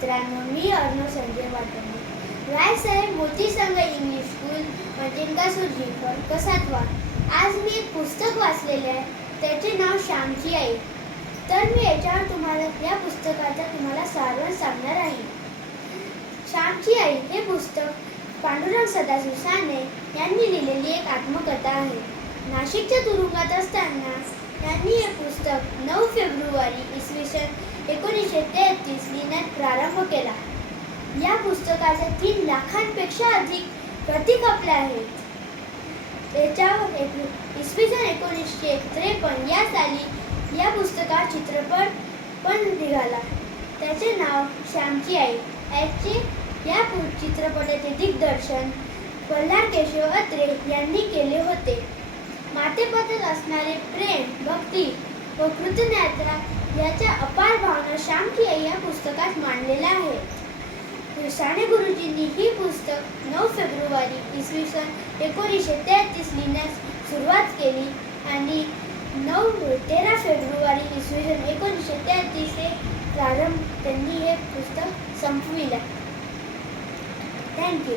मित्रांनो मी अर्णव संजय वाटणे रायसाहेब मोती संघ इंग्लिश स्कूल मजिंका सुरजी कसातवा. आज मी एक पुस्तक वाचलेले आहे. त्याचे नाव श्यामची आई. तर मी याच्यावर तुम्हाला या पुस्तकाचा तुम्हाला सारवण सांगणार आहे. श्यामची आई हे पुस्तक पांडुरंग सदाशिव साने यांनी लिहिलेली एक आत्मकथा आहे. नाशिकच्या तुरुंगात असताना त्यांनी हे पुस्तक नऊ फेब्रुवारी इसवी सन डिस्नीने प्रारंभ केला. या पुस्तकाच्या तीन लाखांपेक्षा अधिक प्रती खपल्या आहेत. त्याच्यावर इसवी सन एकोणीसशे त्रेपन्न या साली या पुस्तकात चित्रपट पण निघाला. त्याचे नाव श्यामची आई. याचे या चित्रपटाचे दिग्दर्शन पल्हार केशव अत्रे यांनी केले होते. मातेबद्दल असणारे प्रेम भक्ती व कृतज्ञता याच्या अपार भावना या पुस्तकात मांडलेला आहे. साने गुरुजींनी ही पुस्तक नऊ फेब्रुवारी इसवी सन एकोणीसशे तेहतीस लिहिण्यास सुरुवात केली आणि नऊ तेरा फेब्रुवारी इसवी सन एकोणीसशे तेहतीस हे प्रारंभ त्यांनी हे पुस्तक संपविलं. थँक्यू